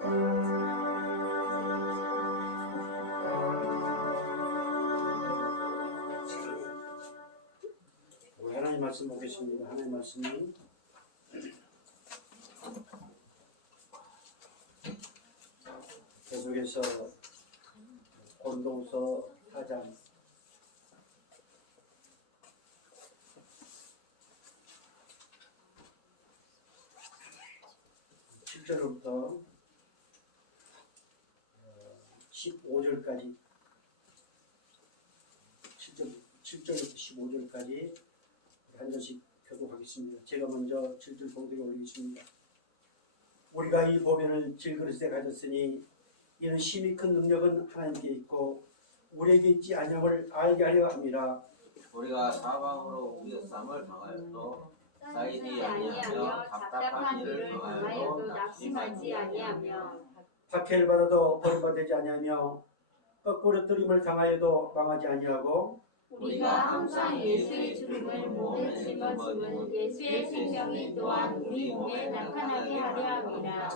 우리 하나님 말씀 보겠습니다. 하나님 말씀은 계속해서 고린도후서 4장 7절부터 15절까지 7절부터 15절까지 한 절씩 교독하겠습니다. 제가 먼저 7절 봉독에 올리겠습니다. 우리가 이 보배를 질그릇에 가졌으니 이는 심히 큰 능력은 하나님께 있고 우리에게 있지 아니함을 알게 하려 함이라. 우리가 사방으로 우겨쌈을 당하여도 쌓이지 아니하며 답답한 일을 당하여도 낙심하지 아니하며 박해를 받아도 버림받지 아니하며 거꾸로 뜨림을 당하여도 망하지 아니하고 우리가 항상 예수의 죽음을 몸에 짊어지면 예수의 생명이 또한 우리 몸에 나타나게 하려 함이라.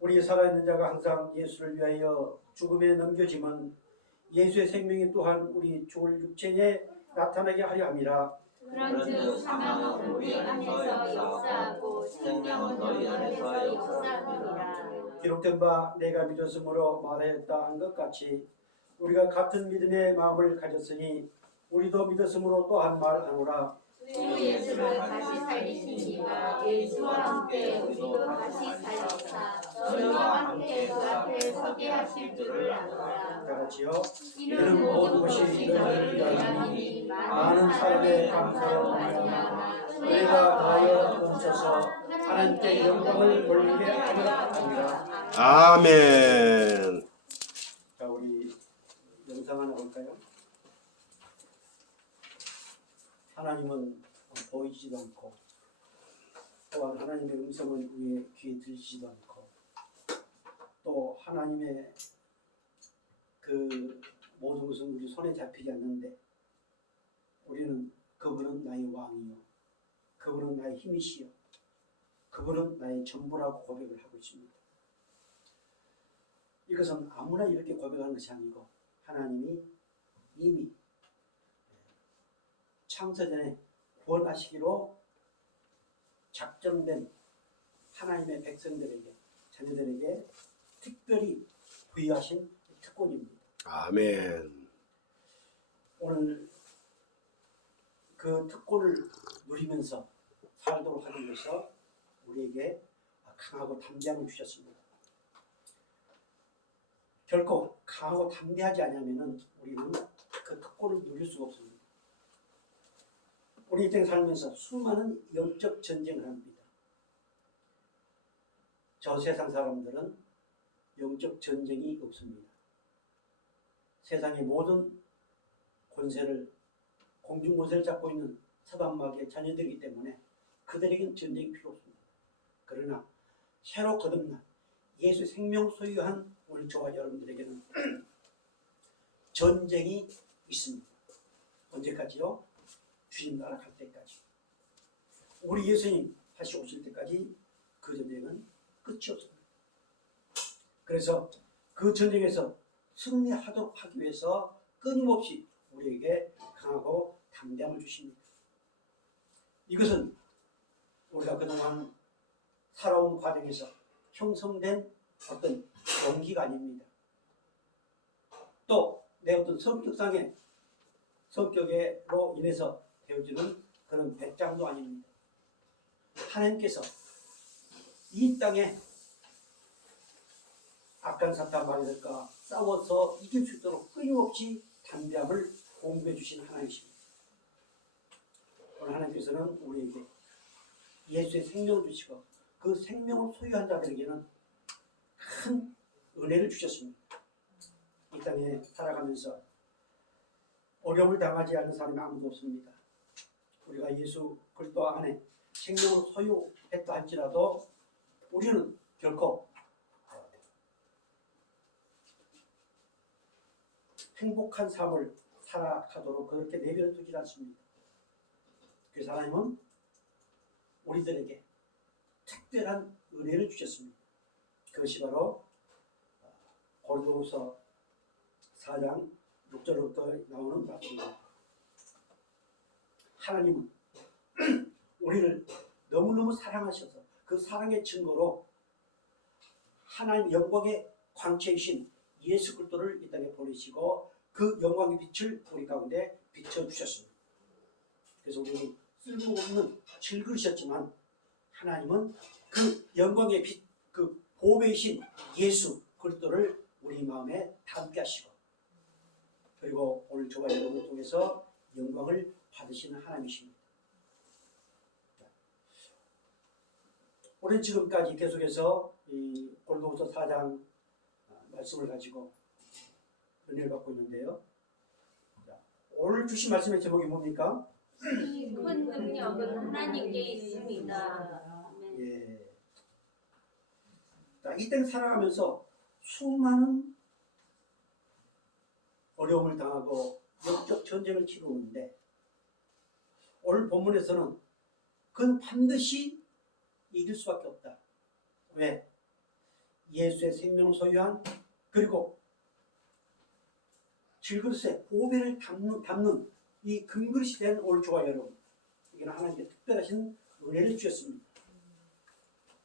우리 살아있는 자가 항상 예수를 위하여 죽음에 넘겨짐은 예수의 생명이 또한 우리 죽을 육체에 나타나게 하려 함이라. 그런즉 사망은 우리 안에서 역사하고 생명은 너희 안에서 역사하느니라. 기록된 바 내가 믿었으므로 말하였다 한 것 같이 우리가 같은 믿음의 마음을 가졌으니 우리도 믿었으므로 또한 말하노라. 주 예수를 다시 살리시니가 예수와 함께 우리도 다시 살리사 너희와 함께 그 앞에 서게 하실 줄을 아노라. 다같이요. 이는 모든 것이 너희를 위하니 많은 사람의 감사로 말미암아 너희가 나여 넘쳐서 하나님께 영광을 돌리게 하리라 함이라. 아멘. 자, 우리 영상 하나 볼까요? 하나님은 보이지도 않고 또한 하나님의 음성은 우리의 귀에 들리지도 않고 또 하나님의 그 모든 것은 우리 손에 잡히지 않는데 우리는 그분은 나의 왕이요 그분은 나의 힘이시요 그분은 나의 전부라고 고백을 하고 있습니다. 이것은 아무나 이렇게 고백하는 것이 아니고 하나님이 이미 창세전에 구원하시기로 작정된 하나님의 백성들에게 자녀들에게 특별히 부여하신 특권입니다. 아멘. 오늘 그 특권을 누리면서 살도록 하기 위해서 우리에게 강하고 담대함을 주셨습니다. 결코 강하고 담대하지 않으면 우리는 그 특권을 누릴 수가 없습니다. 우리 인생 살면서 수많은 영적 전쟁을 합니다. 저 세상 사람들은 영적 전쟁이 없습니다. 세상의 모든 권세를 공중 권세를 잡고 있는 서방마귀의 자녀들이기 때문에 그들에게는 전쟁이 필요 없습니다. 그러나 새로 거듭난 예수의 생명 소유한 우리 저와 여러분들에게는 전쟁이 있습니다. 언제까지요? 주님 나라 갈 때까지. 우리 예수님 다시 오실 때까지 그 전쟁은 끝이 없습니다. 그래서 그 전쟁에서 승리하도록 하기 위해서 끊임없이 우리에게 강하고 담대함을 주십니다. 이것은 우리가 그동안 살아온 과정에서 형성된 어떤 동기가 아닙니다. 또 내 어떤 성격으로 인해서 되어지는 그런 배짱도 아닙니다. 하나님께서 이 땅에 악한 사탄 말들과 싸워서 이길 수 있도록 끊임없이 담대함을 공급해 주신 하나님이십니다. 오늘 하나님께서는 우리에게 예수의 생명을 주시고 그 생명을 소유한 자들에게는 큰 은혜를 주셨습니다. 이 땅에 살아가면서 어려움을 당하지 않는 사람이 아무도 없습니다. 우리가 예수 그리스도 안에 생명을 소유했다 할지라도 우리는 결코 행복한 삶을 살아가도록 그렇게 내버려 두지 않습니다. 그래서 하나님은 우리들에게 특별한 은혜를 주셨습니다. 그것이 바로 고린도후서 4장 6절부터 나오는 말씀입니다. 하나님은 우리를 너무너무 사랑하셔서 그 사랑의 증거로 하나님 영광의 광채이신 예수 그리스도를 이 땅에 보내시고 그 영광의 빛을 우리 가운데 비춰주셨습니다. 그래서 우리는 쓸모없는 질그릇이었지만 하나님은 그 영광의 빛, 그 보배이신 예수 그리스도를 우리 마음에 담게 하시고 그리고 오늘 저와 여러분을 통해서 영광을 받으시는 하나님이십니다. 우리는 지금까지 계속해서 이 고린도후서 4장 말씀을 가지고 은혜를 받고 있는데요. 오늘 주신 말씀의 제목이 뭡니까? 큰 능력은 하나님께 있습니다. 예. 이 땅 살아가면서 수많은 어려움을 당하고 영적 전쟁을 치르는데 오늘 본문에서는 그건 반드시 이길 수밖에 없다. 왜? 예수의 생명을 소유한 그리고 질그릇에 보배를 담는 이 금그릇이 된 오늘 저와 여러분, 이게 하나님께 특별하신 은혜를 주셨습니다.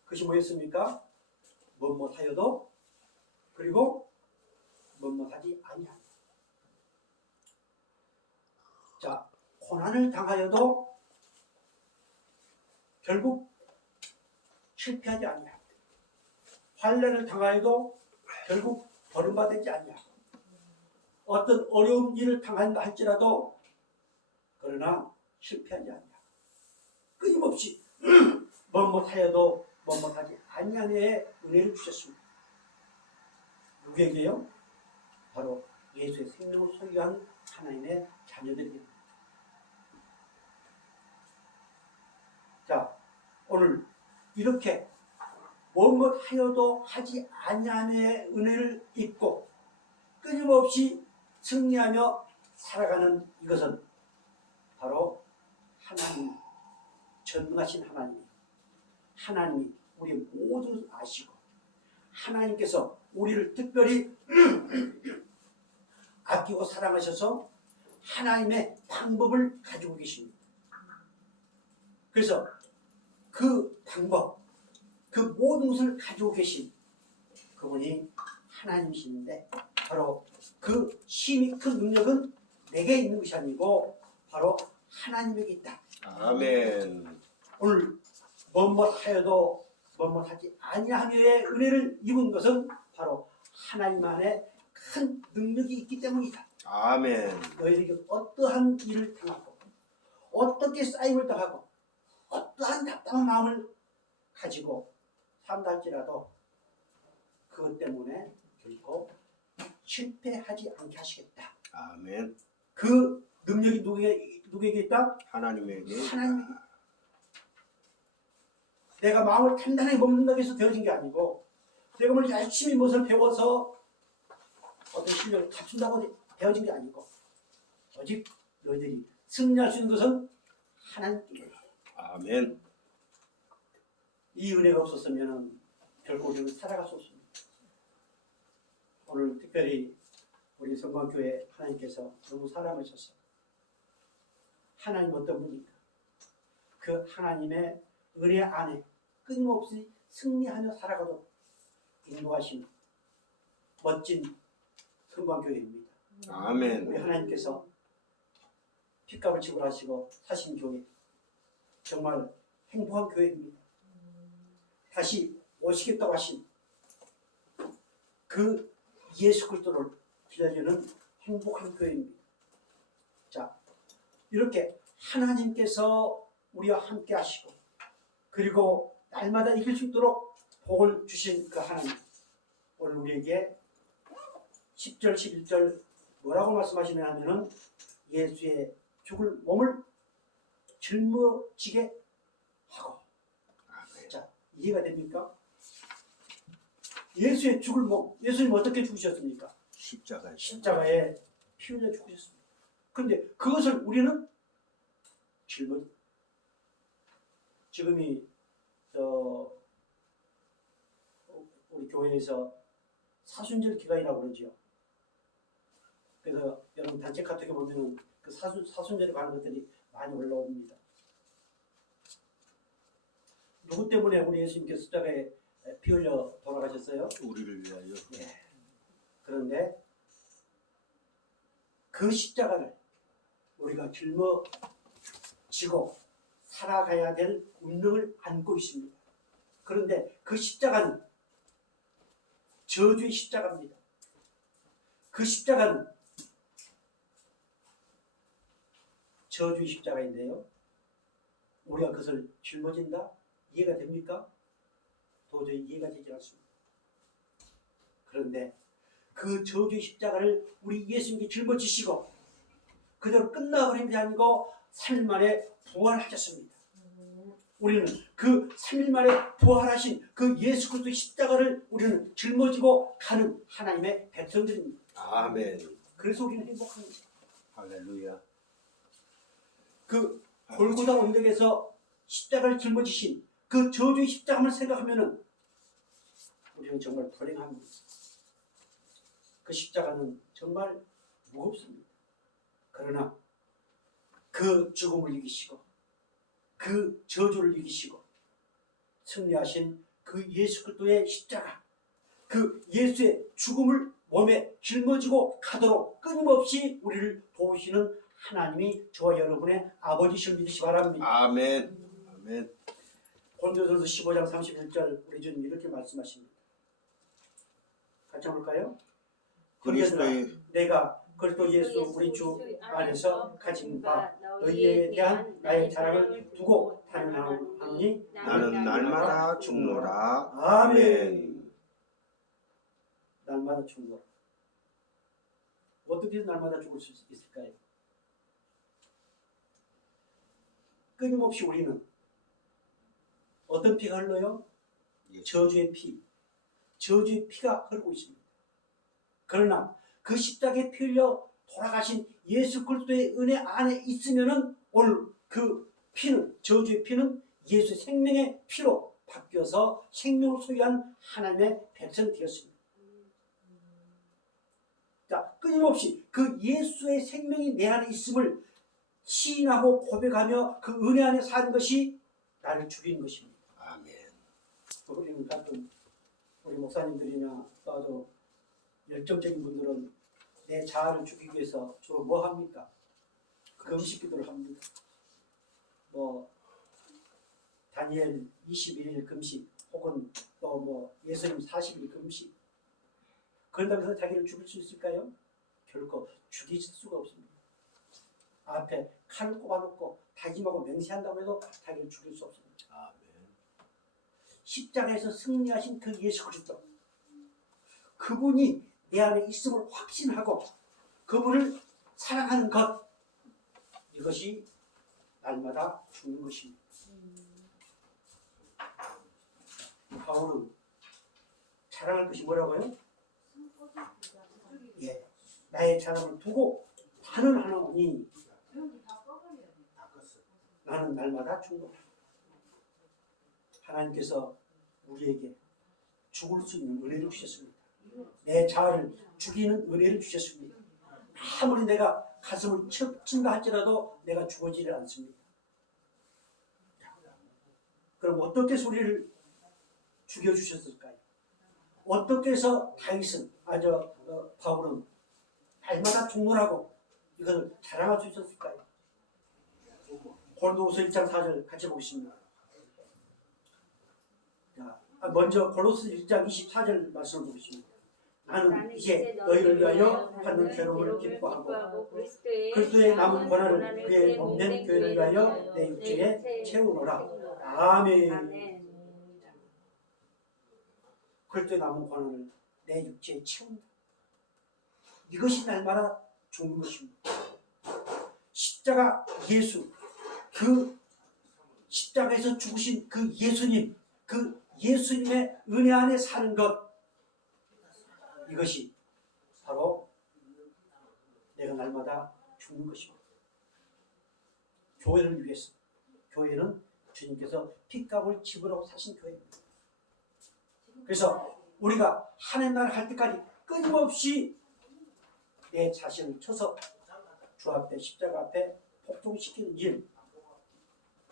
그것이 뭐였습니까? 뭐하여도 그리고 뭐하지 아니함. 자, 고난을 당하여도 결국 실패하지 아니함. 환난을 당하여도 결국 버림받지 아니함. 어떤 어려운 일을 당한다 할지라도 그러나 실패하지 않냐. 끊임없이 뭐하여도 뭐하지 아니하냐의 은혜를 주셨습니다. 누구에게요? 바로 예수의 생명을 소유한 하나님의 자녀들입니다. 자, 오늘 이렇게 뭐하여도 하지 아니하냐의 은혜를 입고 끊임없이 승리하며 살아가는 이것은 바로 하나님, 전능하신 하나님이 우리 모두 아시고 하나님께서 우리를 특별히 아끼고 사랑하셔서 하나님의 방법을 가지고 계십니다. 그래서 그 방법, 그 모든 것을 가지고 계신 그분이 하나님이신데 바로 그 힘이 큰 능력은 내게 있는 것이 아니고 바로 하나님에게 있다. 아멘. 오늘 뭐하여도 뭐하지 아니하며의 은혜를 입은 것은 바로 하나님 안에 큰 능력이 있기 때문이다. 아멘. 너희들이 어떠한 일을 당하고 어떻게 쌓임을 당하고 어떠한 답답한 마음을 가지고 산다 할지라도 그것 때문에 결코 실패하지 않게 하시겠다. 아멘. 그 능력이 누구에게 있다? 하나님에게. 하나님에게. 내가 마음을 단단하게 먹는다고 해서 되어진 게 아니고 내가 뭘 열심히 무엇을 배워서 어떤 실력을 갖춘다고 되어진 게 아니고 오직 너희들이 승리할 수 있는 것은 하나님께. 아멘. 이 은혜가 없었으면 결국 우리는 살아갈 수 없습니다. 오늘 특별히 우리 성광교회 하나님께서 너무 사랑하셔서 하나님 어떤 분입니까? 그 하나님의 은혜 안에 끊임없이 승리하며 살아가도록 인도하신 멋진 성광교회입니다. 아멘. 우리 하나님께서 핏값을 지불하시고 사신 교회, 정말 행복한 교회입니다. 다시 오시겠다고 하신 그 예수 그리스도를 기다리는 행복한 교회입니다. 자, 이렇게 하나님께서 우리와 함께 하시고 그리고 날마다 이길 수 있도록 복을 주신 그 하나님, 오늘 우리에게 10절 11절 뭐라고 말씀하시냐 하면은 예수의 죽을 몸을 짊어지게 하고. 자, 이해가 됩니까? 예수의 죽을 몸, 예수님 어떻게 죽으셨습니까? 십자가에 피 흘려 죽으셨습니다. 그런데 그것을 우리는 지금이 우리 교회에서 사순절 기간이라고 그러죠. 그래서 여러분 단체 카톡에 보면은 그 사순절에 관한 것들이 많이 올라옵니다. 누구 때문에 우리 예수님께서 십자가에 피 흘려 돌아가셨어요? 우리를 위하여. 예. 그런데 그 십자가를 우리가 짊어지고 살아가야 될 운명을 안고 있습니다. 그런데 그 십자가는 저주의 십자가입니다. 그 십자가는 저주의 십자가인데요. 우리가 그것을 짊어진다? 이해가 됩니까? 도저히 이해가 되지 않습니다. 그런데 그 저주의 십자가를 우리 예수님께 짊어지시고 그대로 끝나버린 게 아니고 3일 만에 부활하셨습니다. 우리는 그 3일 만에 부활하신 그 예수 그리스도의 십자가를 우리는 짊어지고 가는 하나님의 백성들입니다. 아멘. 그래서 우리는 행복합니다. 할렐루야. 그 골고다 언덕에서 십자가를 짊어지신 그 저주의 십자가만 생각하면은 우리는 정말 불행합니다. 그 십자가는 정말 무겁습니다. 그러나 그 죽음을 이기시고 그 저주를 이기시고 승리하신 그 예수 그리스도의 십자가, 그 예수의 죽음을 몸에 짊어지고 가도록 끊임없이 우리를 도우시는 하나님이 저와 여러분의 아버지실 믿으시 바랍니다. 아멘. 아멘. 고린도전서 15장 31절 우리 주님 이렇게 말씀하십니다. 같이 볼까요? 그리스도의 내가 그리스도 예수 우리 주 안에서 가진 바 너희에 대한 나의 자랑을 두고 탄원하노니 나는 날마다 죽노라. 아멘. 날마다 죽노라. 어떻게 날마다 죽을 수 있을까요? 끊임없이 우리는 어떤 피가 흘러요? 저주의 피. 저주의 피가 흐르고 있습니다. 그러나 그 십자가에 피 흘려 돌아가신 예수 그리스도의 은혜 안에 있으면은 오늘 그 피는, 저주의 피는 예수의 생명의 피로 바뀌어서 생명을 소유한 하나님의 백성이 되었습니다. 자, 끊임없이 그 예수의 생명이 내 안에 있음을 시인하고 고백하며 그 은혜 안에 사는 것이 나를 죽이는 것입니다. 아멘. 우리는 가끔 우리 목사님들이나 또 열정적인 분들은 내 자아를 죽이기 위해서 주로 뭐 합니까? 금식 기도를 합니다. 뭐 다니엘 21일 금식 혹은 또 뭐 예수님 40일 금식. 그런다고 해서 자기를 죽일 수 있을까요? 결코 죽일 수가 없습니다. 앞에 칼을 꼽아놓고 다짐하고 맹세한다고 해도 자기를 죽일 수 없습니다. 아멘. 십자가에서 승리하신 그 예수 그리스도, 그분이 내 안에 있음을 확신하고 그분을 사랑하는 것, 이것이 날마다 죽는 것입니다. 바울은 자랑할 것이 뭐라고요? 예, 나의 자랑을 두고 탄원하노니 나는 날마다 죽노라. 하나님께서 우리에게 죽을 수 있는 은혜를 주셨습니다. 내 자아를 죽이는 은혜를 주셨습니다. 아무리 내가 가슴을 쳤친다 할지라도 내가 죽어지지 않습니다. 그럼 어떻게 해서 우리를 죽여주셨을까요? 어떻게 해서 다윗은, 바울은 날마다 죽노라고 이것을 자랑할 수 있었을까요? 고린도후서 1장 4절 같이 보겠습니다. 자, 먼저 고린도서 1장 24절 말씀을 보겠습니다. 나는 이제 너희를 위하여 받는 괴로움을 기뻐하고 그리스도의 남은 고난을 그의 몸된 교회를 위하여 내 육체에 채우노라. 아멘. 그리스도의 남은 고난을 내 육체에 채운다. 이것이 날마다 죽는 것입니다. 십자가 예수, 그 십자가에서 죽으신 그 예수님, 그 예수님의 은혜 안에 사는 것, 이것이 바로 내가 날마다 죽는 것입니다. 교회를 위해서. 교회는 주님께서 핏값을 지불하고 사신 교회입니다. 그래서 우리가 하나님 나라 할 때까지 끊임없이 내 자신을 쳐서 주 앞에 십자가 앞에 복종시키는 일,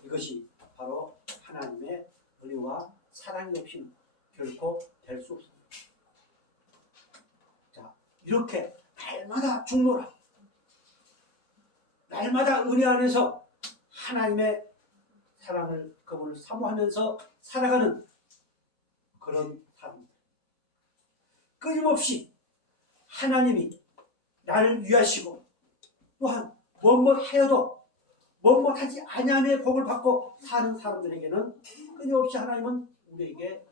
이것이 바로 하나님의 은혜와 사랑이 없이는 결코 될 수 없습니다. 자, 이렇게 날마다 죽노라, 날마다 은혜 안에서 하나님의 사랑을, 그분을 사모하면서 살아가는 그런 사람들, 끊임없이 하나님이 나를 위하시고 또한 뭐뭐 하여도 뭐뭐 하지 아니함의 복을 받고 사는 사람들에게는 끊임없이 하나님은 우리에게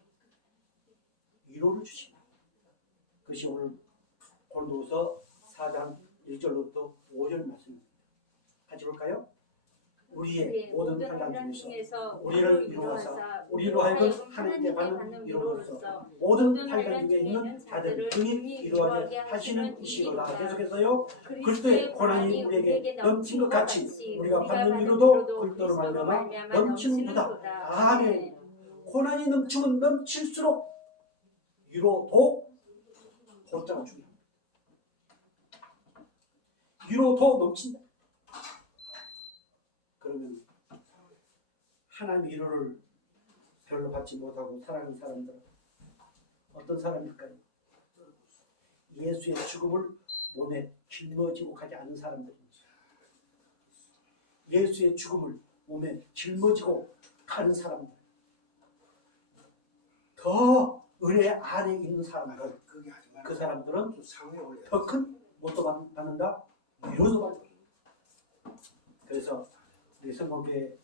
위로를 주십니다. 그것이 오늘 고린도후서 4장 1절부터 5절 말씀입니다. 같이 볼까요? 우리의 모든 환난 중에서 우리를 위로하사 우리로 하여금 하나님께 받는 위로로서 모든 환난 중에 있는 자들을 등이 위로하게 하시는 이시로라. 계속해서요, 그리스도의 고난이 우리에게 넘친 것 같이 우리가 받는 위로도 그리스도로 말미암아 넘치는도다. 아멘. 고난이 넘치면 넘칠수록 위로도 곧자가 중요합니다. 위로도 넘친다. 그러면 하나님의 위로를 별로 받지 못하고 살아가는 사람들은 어떤 사람일까요? 예수의 죽음을 몸에 짊어지고 가지 않은 사람들입니다. 예수의 죽음을 몸에 짊어지고 가는 사람들, 더 은혜 안에 있는 사람들, 그 사람들은 더 큰 못도 받는다, 위로도 받는다. 그래서 우리 성공교회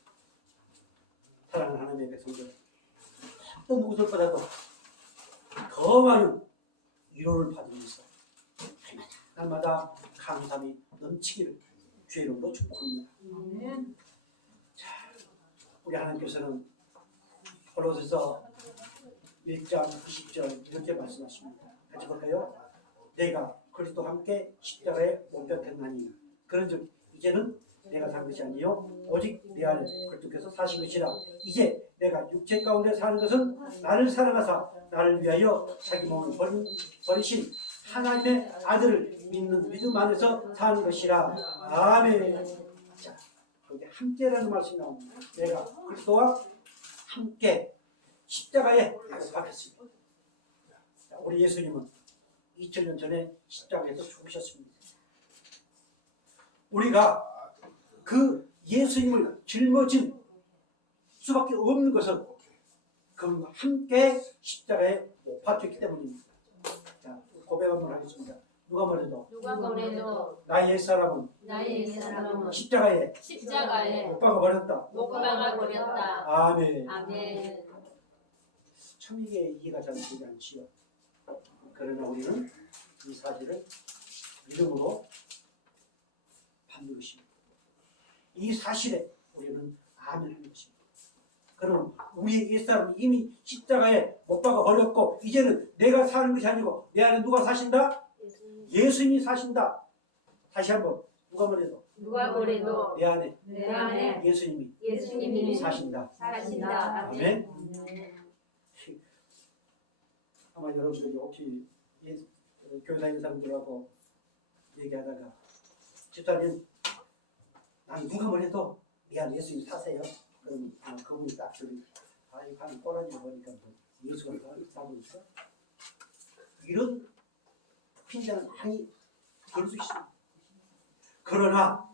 사랑하는 하나님의 백성들, 어떤 무엇을 받아도 더 많은 위로를 받으면서 날마다 감사함이 넘치기를 주의 이름으로 축복합니다. 자, 우리 하나님께서는 골로새서 1장 20절 이렇게 말씀하십니다. 같이 볼까요? 내가 그리스도와 함께 십자가에 못 박혔나니 그런즉 이제는 내가 산 것이 아니요 오직 내 안에 그리스도께서 사신 것이라. 이제 내가 육체 가운데 사는 것은 나를 사랑하사 나를 위하여 자기 몸을 버리신 하나님의 아들을 믿는 믿음 안에서 사는 것이라. 아멘. 자, 여기 함께라는 말씀이 나옵니다. 내가 그리스도와 함께 십자가에 못 박혔습니다. 자, 우리 예수님은 2000년 전에 십자가에서 죽으셨습니다. 우리가 그 예수님을 짊어진 수밖에 없는 것은 그분과 함께 십자가에 못 박혔기 때문입니다. 자, 고백 한번 하겠습니다. 누가 뭐래도 나의 옛사람은 십자가에 못 박아버렸다. 아멘. 참 이게 이해가 잘 되지 않지요. 그러나 우리는 이 사실을 믿음으로 받는 것입니다. 이 사실에 우리는 아멘하는 것입니다. 그럼 우리의 옛사람은 이미 십자가에 못 박아 버렸고 이제는 내가 사는 것이 아니고 내 안에 누가 사신다? 예수님이 사신다. 다시 한번 누가 뭐래도 내 안에 예수님이 사신다. 아멘. 아마 여러분들이 혹시 교회 다니는 사람들하고 얘기하다가 집사님, 난 누가 뭐래도 내 안에 예수님 사세요. 그럼 그분이 딱 저기 이 방 꼬라지 보니까 뭐 예수가 사고 있어? 이런 핀잔은 많이 들 수 있습니다. 그러나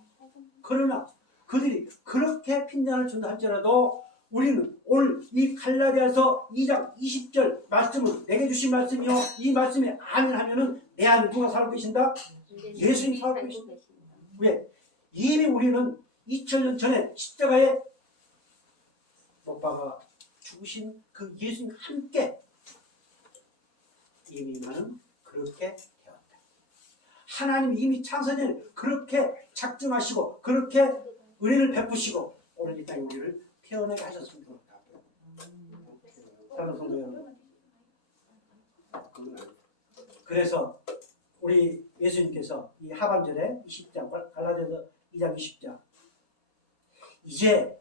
그들이 그렇게 핀잔을 준다 할지라도 우리는 오늘 이 갈라디아서 2장 20절 말씀을 내게 주신 말씀이요, 이 말씀에 아멘 하면은 내 안에 누가 살고 계신다? 예수님 살고 계신다. 왜? 이미 우리는 2000년 전에 십자가에 못 박아 죽으신 그 예수님 함께 이미 나는 그렇게 되었다. 하나님이 이미 창세전에 그렇게 작정하시고 그렇게 은혜를 베푸시고 오늘 이 땅에 우리를 태어나게 하셨습니다. 사랑하는 성도 여러분, 그래서 우리 예수님께서 이 하반절에 20장 갈라디아서 2장 20장 이제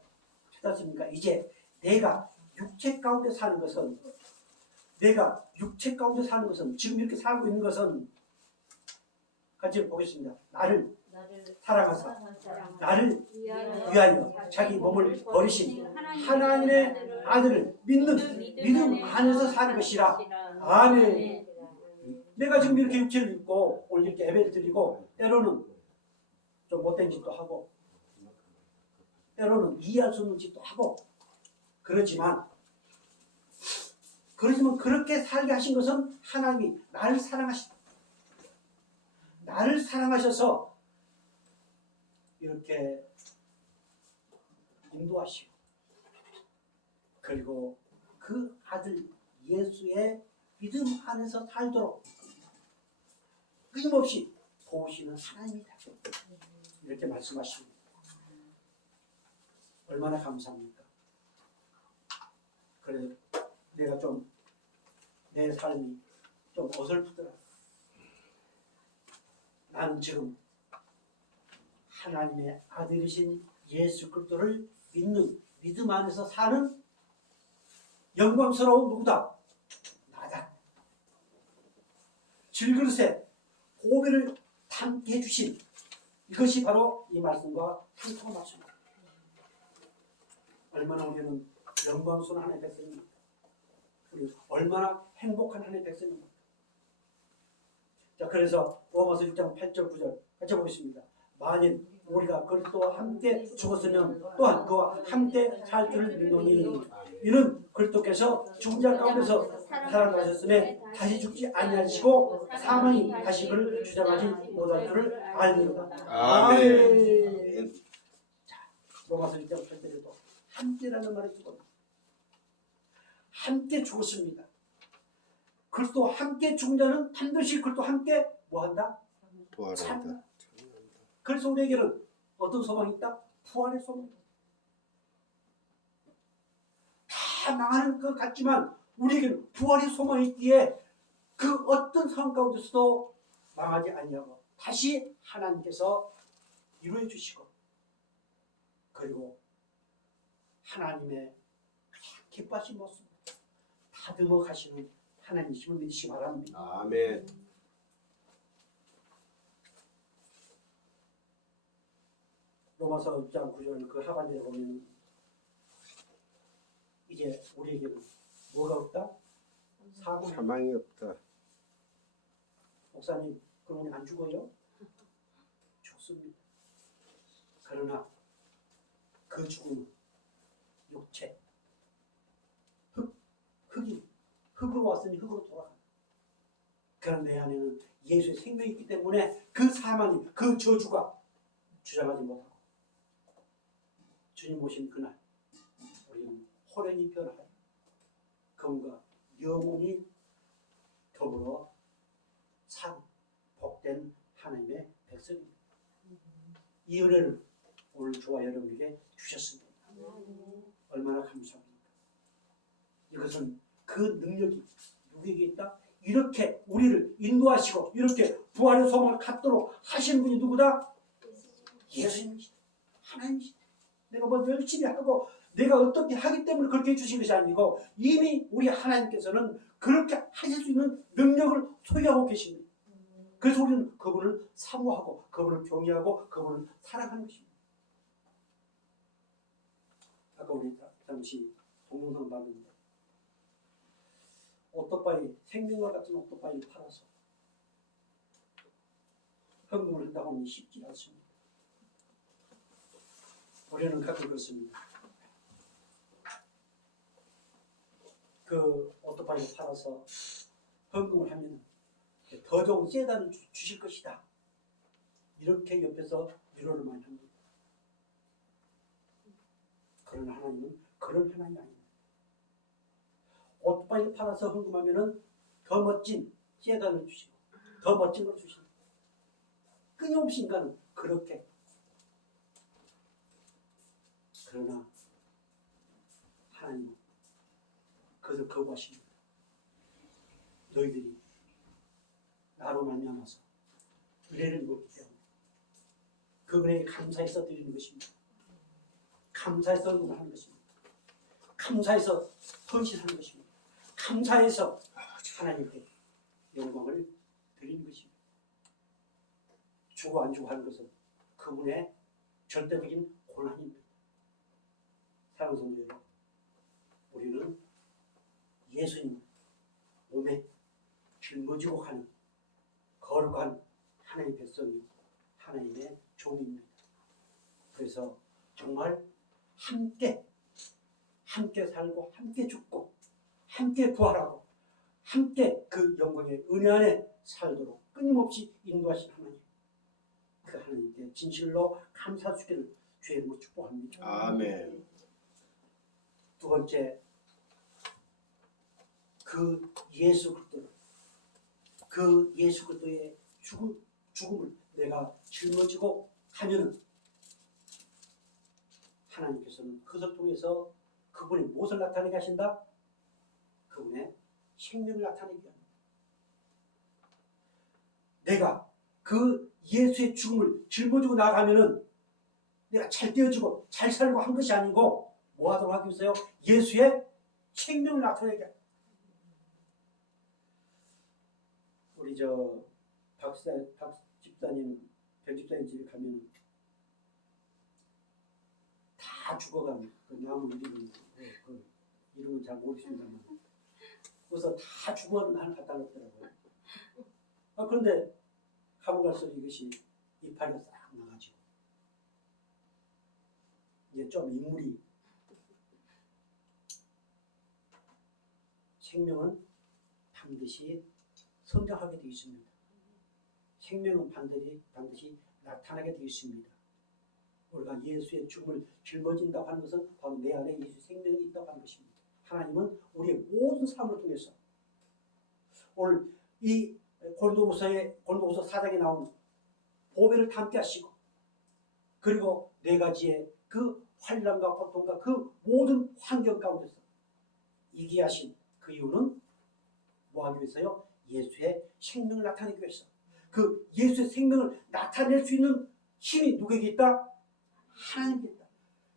찾았습니까? 이제 내가 육체 가운데 사는 것은 내가 육체 가운데 사는 것은 지금 이렇게 살고 있는 것은 같이 보겠습니다. 나를 사랑하사 나를 위하여 자기 몸을 버리신 하나님의 아들을 믿는 믿음 안에서 사는 것이라. 아멘. 내가 지금 이렇게 육체를 입고 오늘 이렇게 예배를 드리고 때로는 좀 못된 짓도 하고 때로는 이해할 수 없는 짓도 하고 그렇지만 그렇게 살게 하신 것은 하나님이 나를 사랑하셔서 이렇게 인도하시고 그리고 그 아들 예수의 믿음 안에서 살도록 끊임없이 도우시는 하나님이다. 이렇게 말씀하십니다. 얼마나 감사합니까? 그래 내가 좀 내 삶이 좀 어설프더라. 나는 지금 하나님의 아들이신 예수 그리스도를 믿는 믿음 안에서 사는 영광스러운 누구다? 나다. 질그릇에 고비를 담게 해주신 이것이 바로 이 말씀과 상통한 말씀입니다. 얼마나 우리는 영광스러운 하나님의 백성입니다. 우리 얼마나 행복한 하나님의 백성입니다. 자, 그래서 로마서 6장 8절 9절 같이 보겠습니다. 만일 우리가 그리스도와 함께 죽었으면 또한 그와 함께 살 줄을 믿노니 이는 그리스도께서 죽은 자 가운데서 살아나셨음에 다시 죽지 아니하시고 사망이 다시 그를 주장하지 못할 줄을 알리로다. 아멘. 자, 로마서 6장 8절에도 함께라는 말을 쓰거든요. 함께 죽었습니다. 그리스도와 함께 죽은 자는 반드시 그리스도와 함께 뭐한다? 부활한다. 그래서 우리에게는 어떤 소망이 있다? 부활의 소망이 있다. 다 망하는 것 같지만 우리에게는 부활의 소망이 있기에 그 어떤 상황 가운데서도 망하지 아니하고 다시 하나님께서 이루어 주시고 그리고 하나님의 기뻐하신 모습 다듬어 가시는 하나님이심을 믿으시기 바랍니다. 아멘. 로마서 6장 9절 그 하반절에 보면 이제 우리에게는 뭐가 없다? 사망이 없다. 목사님 그러면 안 죽어요? 죽습니다. 그러나 그 죽음은 육체 흙으로 왔으니 흙으로 돌아간다. 그런 내 안에는 예수의 생명이 있기 때문에 그 사망이 그 저주가 주장하지 못하고 주님 오신 그날 우리는 호련히 변화하여 그분과 영원히 더불어 산 복된 하나님의 백성입니다. 이 은혜를 오늘 저와 여러분에게 주셨습니다. 얼마나 감사합니까? 이것은 그 능력이 누구에게 있다? 이렇게 우리를 인도하시고 이렇게 부활의 소망을 갖도록 하시는 분이 누구다? 예수님이시다. 하나님이시다. 내가 뭐 열심히 하고 내가 어떻게 하기 때문에 그렇게 해주신 것이 아니고 이미 우리 하나님께서는 그렇게 하실 수 있는 능력을 소유하고 계십니다. 그래서 우리는 그분을 사모하고 그분을 경외하고 그분을 사랑하는 것입니다. 아까 우리 잠시 동영상 봤는데 오토바이, 생명과 같은 오토바이를 팔아서 헌금을 한다고 하면 쉽지 않습니다. 우리는 가끔 그렇습니다. 그 오토바이를 팔아서 헌금을 하면 더 좋은 세단을 주실 것이다. 이렇게 옆에서 위로를 많이 합니다. 그런 하나님은 그런 하나님이 아닙니다. 오토바이를 팔아서 헌금하면 더 멋진 세단을 주시고 더 멋진 걸 주십니다. 끊임없이 인간은 그렇게. 그러나 하나님은 그것을 거부하십니다. 너희들이 나로 말미암아서 은혜를 입었기 때문에 그 은혜에 감사해서 드리는 것입니다. 감사해서 헌금을 하는 것입니다. 감사해서 헌신하는 것입니다. 감사해서 하나님께 영광을 드리는 것입니다. 주고 안 주고 하는 것은 그분의 절대적인 권한입니다. 사랑하는 성도 여러분, 우리는 예수님 몸에 짊어지고 가는 거룩한 하나님의 백성이 하나님의 종입니다. 그래서 정말 함께 살고 함께 죽고 함께 부활하고 함께 그 영광의 은혜 안에 살도록 끊임없이 인도하신 하나님, 그 하나님께 진실로 감사주기를 주의 이름으로 축복합니다. 아멘. 두 번째, 그 예수 그리스도의 죽음을 내가 짊어지고 가면은 하나님께서는 그것을 통해서 그분이 무엇을 나타내게 하신다? 그분의 생명을 나타내게 합니다. 내가 그 예수의 죽음을 짊어지고 나가면은 내가 잘 떼어지고 잘 살고 한 것이 아니고 뭐 하도록 하기 위해서요? 예수의 생명을 나타내게 합니다. 우리 박 집사님, 변 집사님 집에 가면 다 죽어간 그 나무 이름은 그 이름은 잘 모르겠습니다만 그래서 다 죽어간 하나 갖다 놓더라고요. 그런데 가고 갈수록 이것이 이파리가 싹 나가지고 이제 좀 인물이 생명은 반드시 성장하게 되어 있습니다. 생명은 반드시 나타나게 되어 있습니다. 우리가 예수의 죽음을 짊어진다고 하는 것은 바로 내 안에 예수의 생명이 있다고 하는 것입니다. 하나님은 우리의 모든 삶을 통해서 오늘 이 고린도후서 4장에 나온 보배를 담게 하시고 그리고 네 가지의 그 환난과 고통과 그 모든 환경 가운데서 이기게 하신 그 이유는 뭐 하기 위해서요? 예수의 생명을 나타내기 위해서. 그 예수의 생명을 나타낼 수 있는 힘이 누구에게 있다? 하나님께 있다.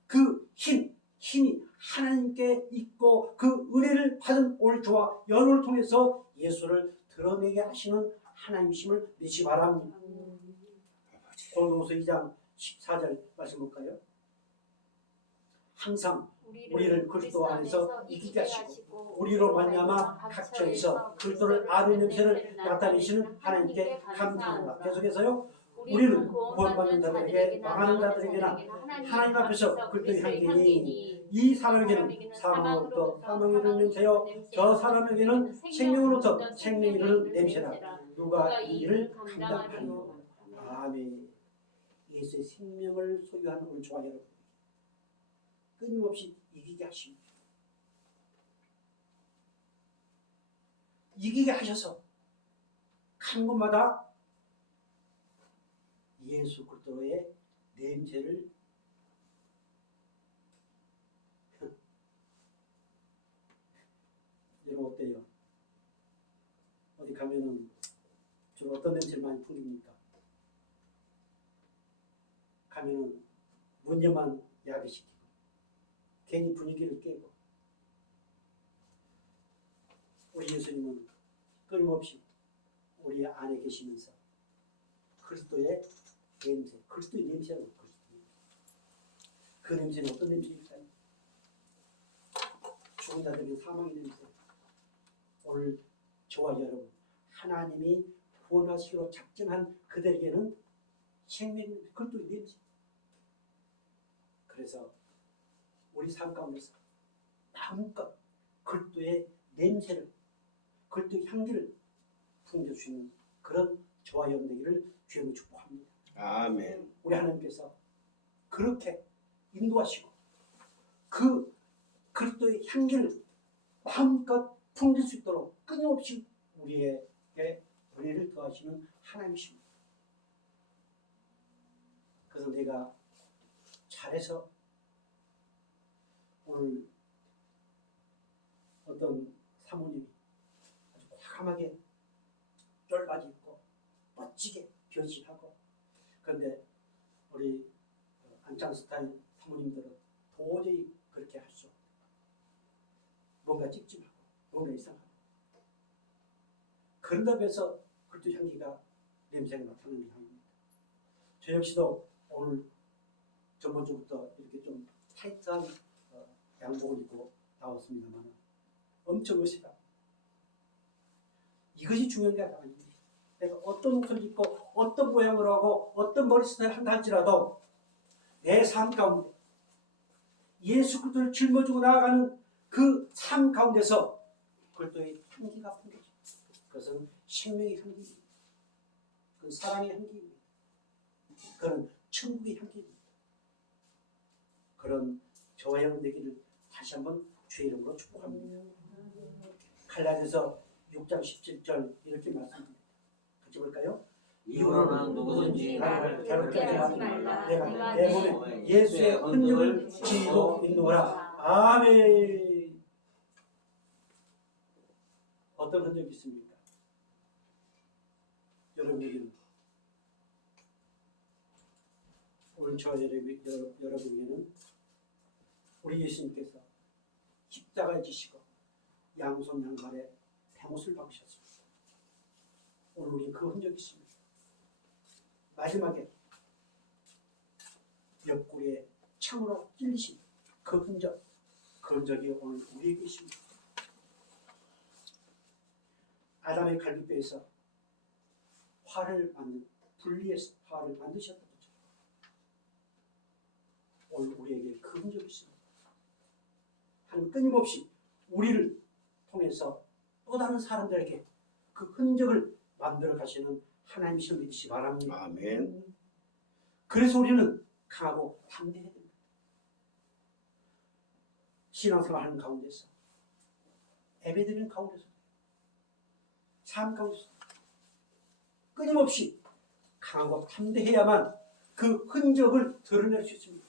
그 힘이 하나님께 있고 그 은혜를 받은 오늘 저와 여러분을 통해서 예수를 드러내게 하시는 하나님이심을 믿기 바랍니다. 고린도후서 2장 14절 말씀 볼까요? 항상 우리를 그리스도 안에서 이기게 하시고 우리로 말미암아 각처에서 그리스도를 아는 냄새를 나타내시는 하나님께 감사합니다. 계속해서요. 우리는 구원받는 자들에게 망하는 자들에게나 하나님 앞에서 그리스도의 향기니 이 사람에게는 사망으로부터 사망에 이르는 냄새요 저 사람에게는 생명으로부터 생명에 이르는 냄새라. 누가 이 일을 감당하리요. 아멘. 예수의 생명을 소유하는 우리 저와 여러분 끊임없이 이기게 하십니다. 이기게 하셔서 간 곳마다 예수 그리스도의 냄새를 여러분 어때요? 어디 가면은 주로 어떤 냄새를 많이 풍깁니까? 가면은 문제만 야기시키고 괜히 분위기를 깨고 우리 예수님은 끊임없이 우리 안에 계시면서 그리스도의 냄새, 그리스도의 냄새로 그 냄새는 어떤 냄새일까요? 죽은 자들의 사망의 냄새. 오늘 저와 여러분 하나님이 구원하시기로 작정한 그들에게는 생명, 그리스도의 냄새. 그래서 우리 삶 가운데서 마음껏 그리스도의 냄새를, 그리스도의 향기를 풍길 수 있는 그런 저와 여러분 되기를 주님으로 축복합니다. 아멘. 우리 하나님께서 그렇게 인도하시고 그 그리스도의 향기를 마음껏 풍길 수 있도록 끊임없이 우리에게 은혜를 더하시는 하나님이십니다. 그래서 내가 잘해서 오늘 어떤 사모님이 아주 과감하게 쫄바지 입고 멋지게 변신하고 그런데 우리 안창스타인 사모님들은 도저히 그렇게 할 수 없고 뭔가 찝찝하고 뭔가 이상하고 그런다고 해서 그것도 향기가 냄새가 나타나는 향입니다. 저 역시도 오늘 전번주부터 이렇게 좀 타이트한 양복을 입고 나왔습니다만 엄청 멋있다. 이것이 중요한 게 아닙니다. 내가 어떤 옷을 입고 어떤 모양으로 하고 어떤 머리 스타일을 한다 할지라도 내 삶 가운데 예수 그리스도를 짊어지고 나아가는 그 삶 가운데서 그리스도의 향기가 풍겨집니다. 그것은 생명의 향기입니다. 그건 사랑의 향기입니다. 그건 천국의 향기입니다. 그런 저와 여러분 되기를 다시 한번 주의 이름으로 축복합니다. 갈라디아서 6장 17절 이렇게 말씀합니다. 같이 볼까요? 이후로는 누구든지 나를 괴롭게 하지 말라. 내가 내 몸에 예수의 흔적을 지니고 있노라. 아멘. 어떤 흔적이 있습니까? 여러분에게는 오늘 저와 여러분에게는 우리 예수님께서 십자가에 지시고 양손 양발에 백옷을 박으셨습니다. 오늘 우리 그 흔적이 있습니다. 마지막에 옆구리에 창으로 찔리신 그 흔적, 그 흔적이 오늘 우리에게 있습니다. 아담의 갈비뼈에서 활을 만든 분리해서 활을 만드셨던 거죠. 오늘 우리에게 그 흔적이 있습니다. 하나님 끊임없이 우리를 통해서 또 다른 사람들에게 그 흔적을 만들어 가시는 하나님이신 믿으시 바랍니다. 아멘. 그래서 우리는 강하고 담대해야 됩니다. 신앙생활하는 가운데서, 예배드리는 가운데서, 삶 가운데서 끊임없이 강하고 담대해야만 그 흔적을 드러낼 수 있습니다.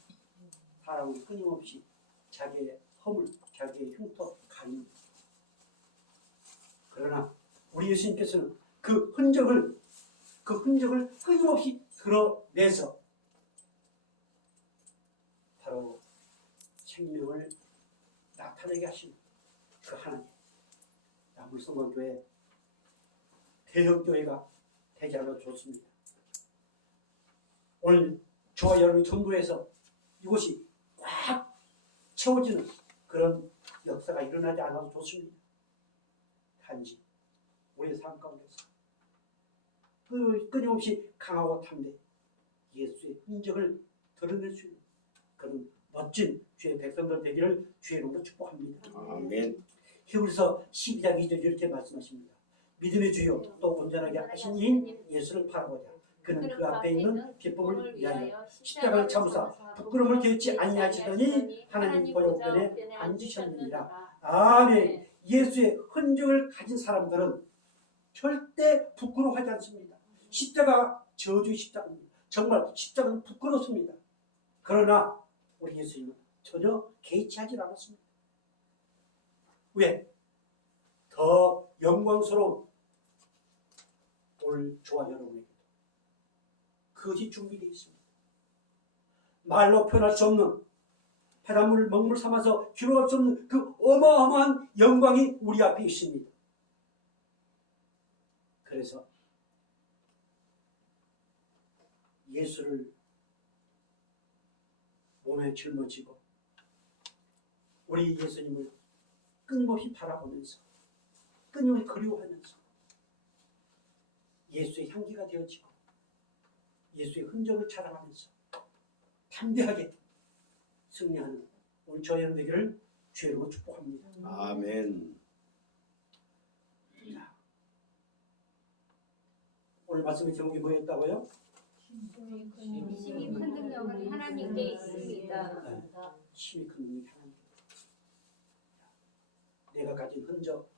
사람은 끊임없이 자기의 허물, 자기의 흉터 가립니다. 그러나 우리 예수님께서는 그 흔적을 끊임없이 드러내서 바로 생명을 나타내게 하신 그 하나님. 물성관교회 대형교회가 되지 않아도 좋습니다. 오늘 저와 여러분이 전도해서 이곳이 꽉 채워지는 그런 역사가 일어나지 않아도 좋습니다. 단지 우리의 삶 가운데서 끊임없이 강하고 담대 예수의 흔적을 드러낼 수 있는 그런 멋진 주의 백성들 되기를 주의 이름으로 축복합니다. 아멘. 히브리서 12장 2절 이렇게 말씀하십니다. 믿음의 주요 또 온전하게 하신 이인 예수를 바라보자. 그는 그 앞에 있는 기쁨을 위하여 십자가를 참으사 부끄러움을 개치 아니하시더니 하나님 보혈변에 앉으셨느니라. 아멘. 예수의 흔적을 가진 사람들은 절대 부끄러워하지 않습니다. 십자가 저주의 십자가입니다. 정말 십자가는 부끄럽습니다. 그러나 우리 예수님은 전혀 개의치하지 않았습니다. 왜? 더 영광스러운 오늘 저와 여러분에게도 그것이 준비되어 있습니다. 말로 표현할 수 없는 바닷물을 먹물 삼아서 기록할 수 없는 그 어마어마한 영광이 우리 앞에 있습니다. 그래서 예수를 몸에 짊어지고 우리 예수님을 끊임없이 바라보면서 끊임없이 그리워하면서 예수의 향기가 되어지고 예수의 흔적을 자랑하면서 담대하게 승리하는 오늘 저희 여러분 되기를 주의 이름으로 축복합니다. 아멘. 자, 오늘 말씀의 제목이 뭐였다고요? 힘이 큰 능력은 하나님께 있습니다. 네. 힘이 큰 능력이 하나님. 내가 가진 흔적,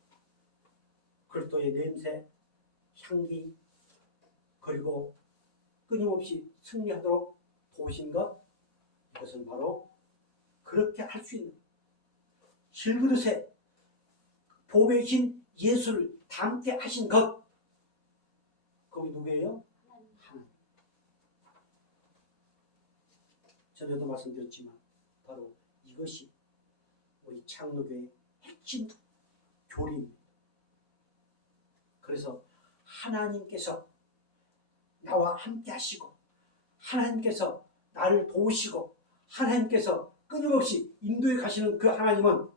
그리스도의 냄새, 향기, 그리고 끊임없이 승리하도록 도우신 것, 이것은 바로 그렇게 할 수 있는 실그릇에 보배이신 예수를 담게 하신 것, 거기 누구예요? 하나님. 전에도 말씀드렸지만 바로 이것이 우리 창로교의 핵심 교리입니다. 그래서 하나님께서 나와 함께 하시고 하나님께서 나를 도우시고 하나님께서 끊임없이 인도해 가시는 그 하나님은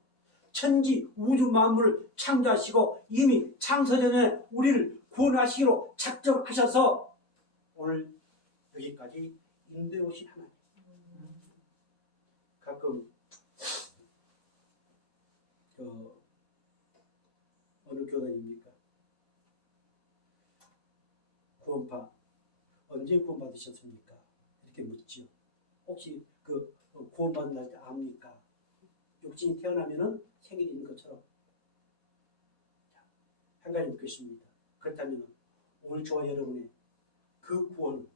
천지 우주 만물을 창조하시고 이미 창세전에 우리를 구원하시기로 작정하셔서 오늘 여기까지 인도해 오신 하나님. 가끔 어느 교단입니까? 구원파 언제 구원받으셨습니까? 이렇게 묻지요. 혹시 그 구원받은 날 압니까? 육신이 태어나면은 생일이 있는 것처럼. 한 가지 묻겠습니다. 그렇다면 오늘 저와 여러분의 그 구원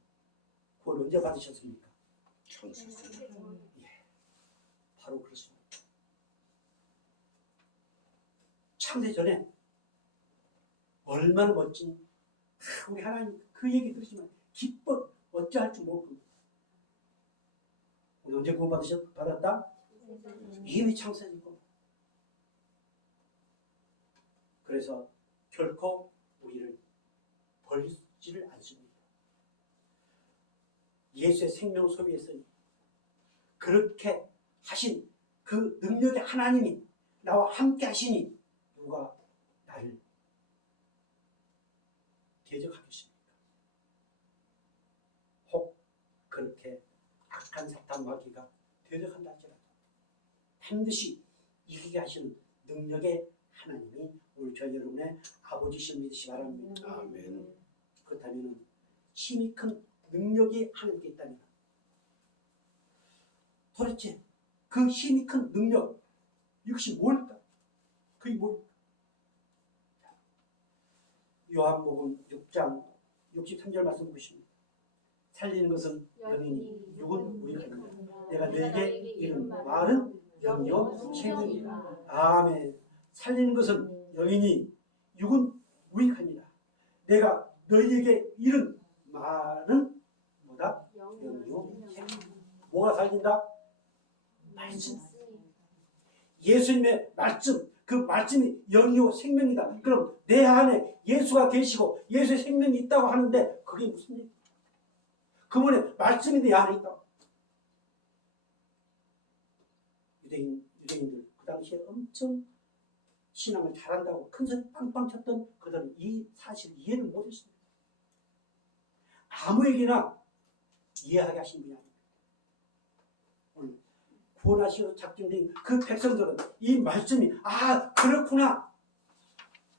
언제 받으셨습니까? 창세전. 바로 그렇습니다. 창세전에 얼마나 멋진 우리 하나님 그 얘기 들으시면 기뻐 어찌할 줄 모르고 우리 언제 구원 받았다? 이미 창세전이고 그래서 결코 우리를 버리지를 않습니다. 예수의 생명 소비했으니 그렇게 하신 그 능력의 하나님이 나와 함께 하시니 누가 나를 대적하겠습니까? 혹 그렇게 악한 사탄 마귀가 대적한다 할지라도 반드시 이기게 하시는 능력의 하나님이 우리 저 여러분의 아버지실 믿으시 바랍니다. 아멘. 그렇다면 힘이 큰 능력이 하나님께 있다면 도대체 그 힘이 큰 능력 이것이 뭘까? 그게 뭘까? 요한복음 6장 63절 말씀 보십니다. 살리는 것은 영이니 육은 우익하니라. 내가 너에게 이른 말은 영이요 생명이라. 아멘. 살리는 것은 영이니 육은 우익하니라. 내가 너희에게 이른 말은 뭐다? 영이요 생명. 뭐가 살린다? 말씀. 예수님의 말씀. 그 말씀이 영이요 생명이다. 그럼 내 안에 예수가 계시고 예수의 생명이 있다고 하는데 그게 무슨 얘기야? 그분의 말씀이 내 안에 있다고. 유대인들 그 당시에 엄청 신앙을 잘한다고 큰 소리 빵빵 쳤던 그들은 이 사실을 이해를 못했습니다. 아무에게나 이해하게 하신 분이 아닙니다. 오늘 구원하시고 작정된 그 백성들은 이 말씀이 그렇구나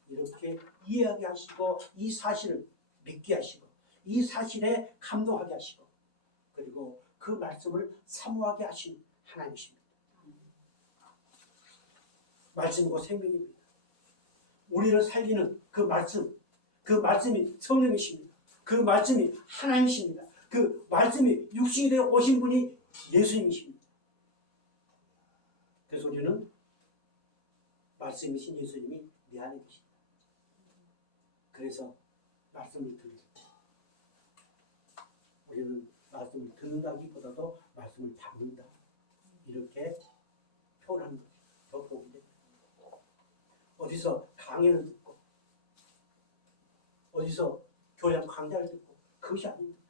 이렇게 이해하게 하시고 이 사실을 믿게 하시고 이 사실에 감동하게 하시고 그리고 그 말씀을 사모하게 하신 하나님이십니다. 말씀이고 생명입니다. 우리를 살리는 그 말씀이 성령이십니다. 그 말씀이 하나님이십니다. 그 말씀이 육신이 되어 오신 분이 예수님이십니다. 그래서 우리는 말씀이신 예수님이 내 안에 계십니다. 그래서 말씀을 듣는 우리는 말씀을 듣는다기보다도 말씀을 받는다 이렇게 표현하는 것이 더 도움이 됩니다. 어디서 강연을 듣고 어디서 교양 강좌를 듣고 그것이 아닙니다.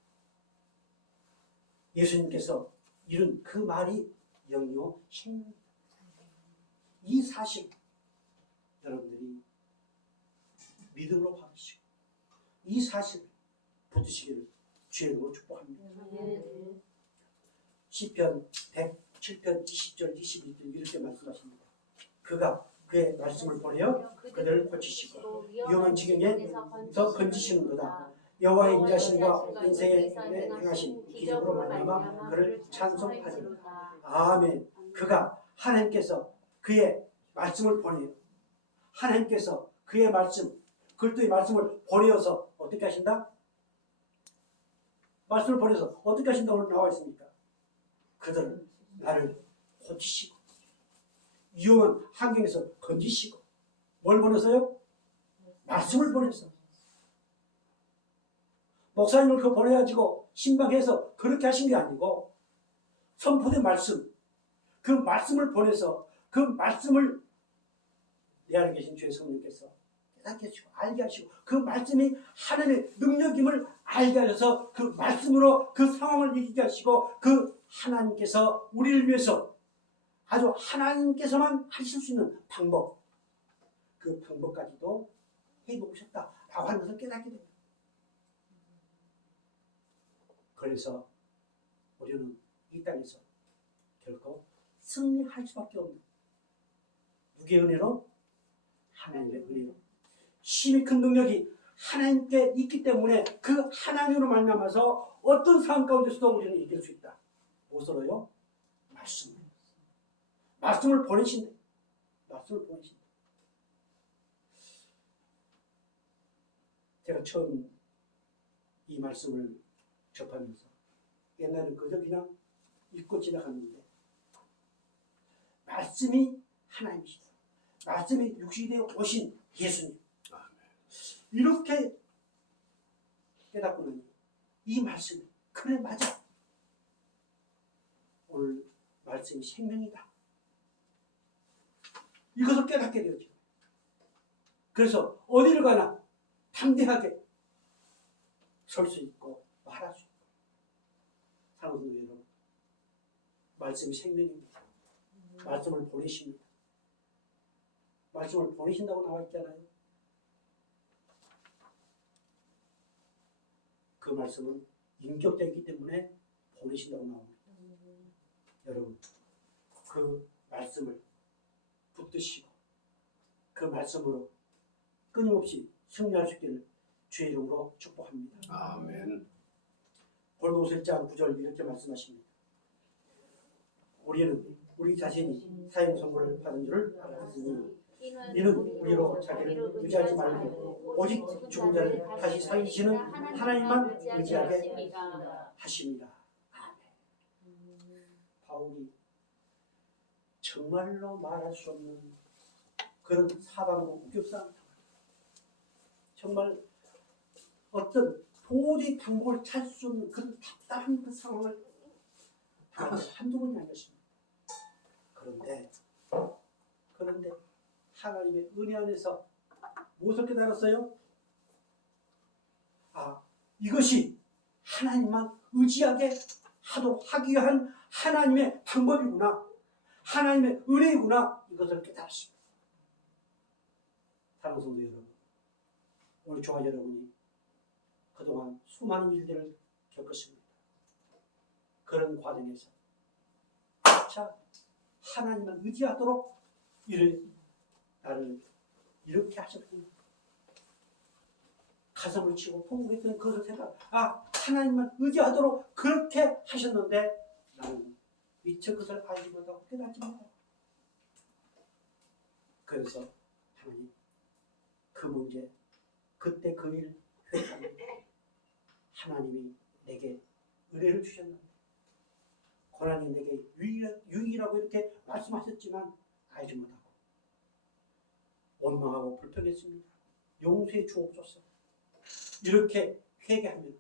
예수님께서 이룬 그 말이 영이요 생명입니다. 이 사실 여러분들이 믿음으로 받으시고 이 사실을 붙드시기를 주의 이름으로 축복합니다. 시편 107편 20절 21절 이렇게 말씀하십니다. 그가 그의 말씀을 보내어 그들을 고치시고 위험한 지경에서 건지시는도다. 여호와의 인자심과 인생에 행하신 기적으로 말미암아 그를 찬송하리로다. 아멘. 그가 하나님께서 그의 말씀을 보내요. 하나님께서 그의 말씀, 그리스도의 말씀을 보내어서 어떻게 하신다? 말씀을 보내서 어떻게 하신다고 나와 있습니까? 그들은 나를 고치시고 위험한 환경에서 건지시고 뭘 보내서요? 말씀을 보내서 목사님을 그 보내가지고 신방해서 그렇게 하신 게 아니고 선포된 말씀 그 말씀을 보내서 그 말씀을 내 안에 계신 주의 성령께서 깨닫게 하시고 알게 하시고 그 말씀이 하나님의 능력임을 알게 하셔서 그 말씀으로 그 상황을 이기게 하시고 그 하나님께서 우리를 위해서 아주 하나님께서만 하실 수 있는 방법, 그 방법까지도 해놓으셨다라고 하는 것을 깨닫게 됩니다. 그래서 우리는 이 땅에서 결코 승리할 수밖에 없는 누구의 은혜로? 하나님의 은혜로. 힘이 큰 능력이 하나님께 있기 때문에 그 하나님으로 만나면서 어떤 상황 가운데서도 우리는 이길 수 있다. 무엇으로요? 말씀으로. 말씀을 보내신다. 말씀을 보내신다. 제가 처음 이 말씀을 접하면서 옛날에는 그저 그냥 읽고 지나갔는데 말씀이 하나님이시다. 말씀이 육신이 되어 오신 예수님. 이렇게 깨닫고 나니 이 말씀이 그래 맞아. 오늘 말씀이 생명이다. 이것을 깨닫게 되었죠. 그래서 어디를 가나 담대하게 설 수 있고 말할 수 있고. 사랑하는 여러분, 말씀이 생명입니다. 말씀을 보내십니다. 말씀을 보내신다고 나와 있잖아요. 그 말씀은 인격적이기 때문에 보내신다고 나옵니다. 여러분, 그 말씀을 붙드시고 그 말씀으로 끊임없이 승리할 수 있기를 주의 이름으로 축복합니다. 아멘. 골로새 1장 9절 이렇게 말씀하십니다. 우리는 우리 자신이 사형 선고를 받은 줄을 알았으니 이는 우리로 자기를 의지하지 말고 오직 죽은 자를 다시 살리시는 하나님만 의지하게 하십니다. 아멘. 바울이 정말로 말할 수 없는 그런 사방으로 우겨싸움, 정말 어떤 도저히 방법을 찾을 수 없는 그런 답답한 그 상황을 한두 번이 아니었습니다. 그런데 하나님의 은혜 안에서 무엇을 깨달았어요? 아, 이것이 하나님만 의지하게 하기 위한 하나님의 방법이구나. 하나님의 은혜이구나. 이것을 깨달았습니다. 사랑하는 성도 여러분, 우리 교화 여러분이 그동안 수많은 일들을 겪었습니다. 그런 과정에서 자, 하나님만 의지하도록 나를 이렇게 하셨군요. 가슴을 치고 포기했던 그것을 생각, 하나님만 의지하도록 그렇게 하셨는데 나는 미처 그것을 알지 못하고 깨닫지 못하고. 그래서 하나님, 그 문제, 그때 그 일 회개합니다. 하나님이 내게 은혜를 주셨는데, 고난이 내게 유익이라고 이렇게 말씀하셨지만 알지 못하고 원망하고 불평했습니다. 용서해 주옵소서. 이렇게 회개하면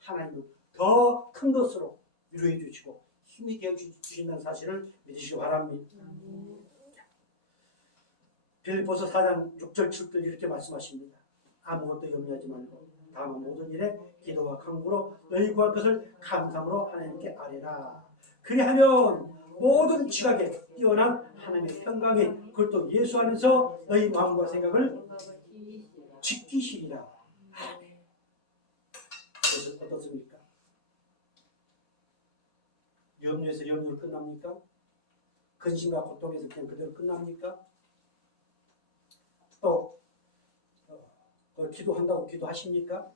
하나님은 더 큰 것으로 위로해 주시고 힘이 되어 주신다는 사실을 믿으시기 바랍니다. 빌립보서 4장 6절 7절 이렇게 말씀하십니다. 아무것도 염려하지 말고 다만 모든 일에 기도와 간구로 너희 구할 것을 감사함으로 하나님께 아뢰라. 그리하면 모든 지각에 뛰어난 하나님의 평강이 그것도 예수 안에서 너희 마음과 생각을 지키시리라. 그것은 어떻습니까? 염려에서 염려로 끝납니까? 근심과 고통에서 그냥 그대로 끝납니까? 또 기도한다고 기도하십니까?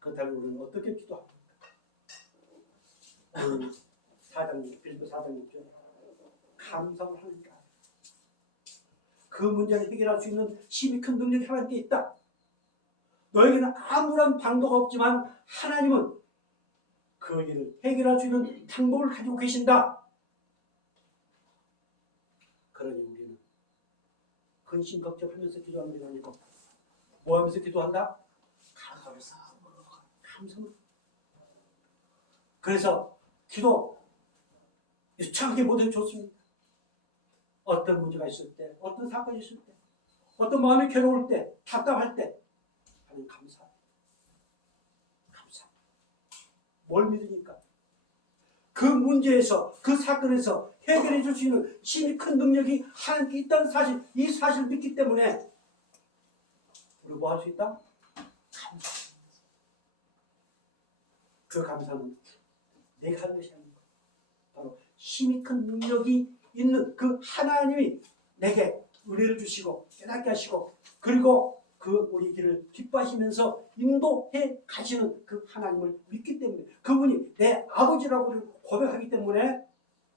그렇다면 우리는 어떻게 기도합니까? 빌립보 4장 6절 감사를 하니까 그 문제를 해결할 수 있는 힘이 큰 능력이 하나님께 있다. 너에게는 아무런 방도가 없지만 하나님은 그 일을 해결할 수 있는 방법을 가지고 계신다. 그러니 우리는 근심 걱정하면서 기도하는 게 아니고 뭐 하면서 기도한다? 감사로. 그래서 기도 유창하게 못해도 좋습니다. 어떤 문제가 있을 때, 어떤 사건이 있을 때 어떤 마음이 괴로울 때, 답답할 때 하나님 감사. 뭘 믿으니까? 그 문제에서, 그 사건에서 해결해 줄 수 있는 힘이 큰 능력이 하나님께 있다는 사실, 이 사실을 믿기 때문에 우리 뭐 할 수 있다? 감사. 그 감사는 내가 하는 것이 아니고 바로 힘이 큰 능력이 있는 그 하나님이 내게 은혜를 주시고 깨닫게 하시고 그리고 그 우리 길을 기뻐하시면서 인도해 가시는 그 하나님을 믿기 때문에 그분이 내 아버지라고 고백하기 때문에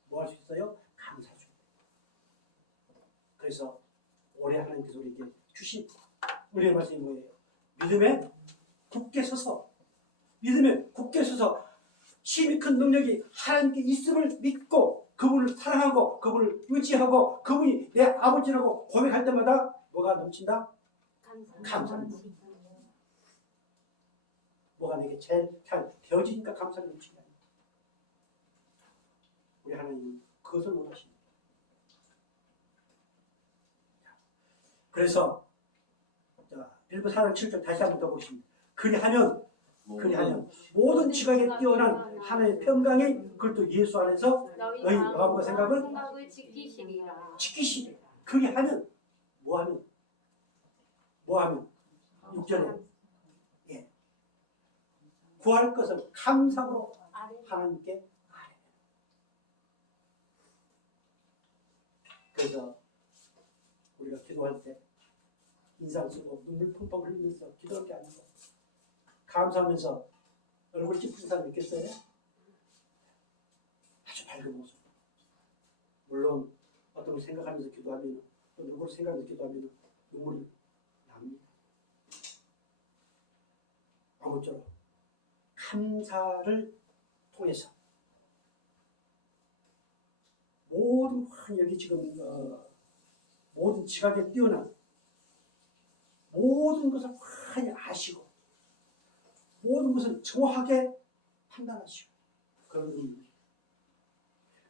뭐 할 수 있어요? 감사주. 그래서 올해 하나님께서 우리에게 주신 우리의 말씀이 뭐예요? 믿음에 굳게 서서 힘이 큰 능력이 하나님께 있음을 믿고 그분을 사랑하고 그분을 의지하고 그분이 내 아버지라고 고백할 때마다 뭐가 넘친다? 감사합니다. 뭐가 내게 제일 잘 되어지니까 감사를 넘친다. 우리 하나님은 그것을 원하십니다. 그래서 자, 1부 4장 7절 다시 한번 더 보십니다. 그리하면 모든 지각에 뛰어난 하나님의 평강이 그것도 예수 안에서 너희 마음과 생각을 지키시리라. 그리하면 뭐하면 6절에 구할 것을 감사로 하나님께 아뢰. 그래서 우리가 기도할 때 인상 쓰고 눈물 펑펑 흘리면서 기도할 게 아니고 감사하면서 얼굴 찌푸린 사람 있겠어요? 아주 밝은 모습. 물론 어떤 걸 생각하면서 기도하면 또 누구를 생각하면서 기도하면 눈물이 납니다. 아무쪼록 감사를 통해서 모든 여기 지금 모든 지각에 뛰어난 모든 것을 환히 아시고 모든 것을 정확하게 판단하시고 그런 분입니다.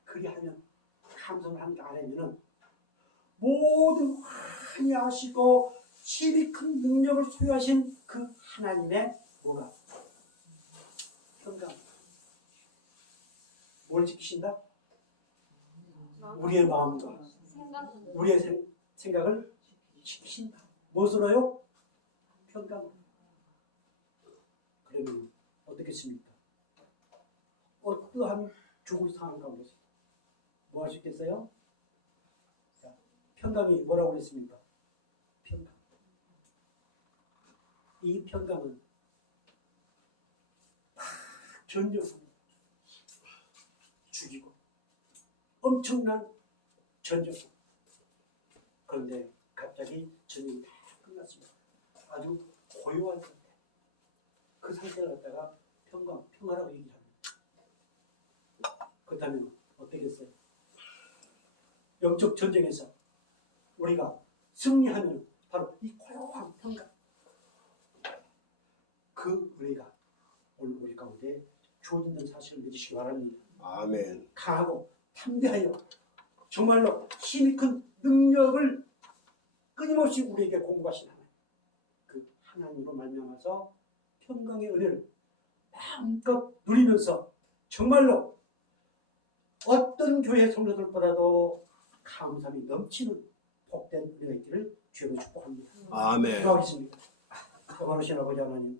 그리하면 감사를 하는 게 아니면은 모든 환히 아시고 힘이 큰 능력을 소유하신 그 하나님의 뭐가 평강 뭘 지키신다? 우리의 마음과 우리의 생각을 지키신다. 무엇으로요? 평강. 그러면 어떻겠습니까? 어떠한 죽을 상황 가운데서 뭐 할 수 있겠어요? 자, 평강이 뭐라고 그랬습니까? 평강. 이 평강은 전쟁을 죽이고 엄청난 전쟁. 그런데 갑자기 전쟁이 다 끝났습니다. 아주 고요한 상태. 그 상태를 갖다가 평화라고 얘기를 합니다. 그렇다면 어떻겠어요? 영적 전쟁에서 우리가 승리하면 바로 이 고요한 평강. 그 은혜가 오늘 우리 가운데 주어진다는 사실을 믿으시기 바랍니다. 아멘. 강하고 담대하여 정말로 힘이 큰 능력을 끊임없이 우리에게 공급하신 하나님. 그 하나님으로 말미암아서 평강의 은혜를 마음껏 누리면서 정말로 어떤 교회 성도들보다도 감사함이 넘치는 복된 은혜가 있기를 주로 축복합니다. 아멘. 기도하겠습니다. 영원하신 아버지 하나님,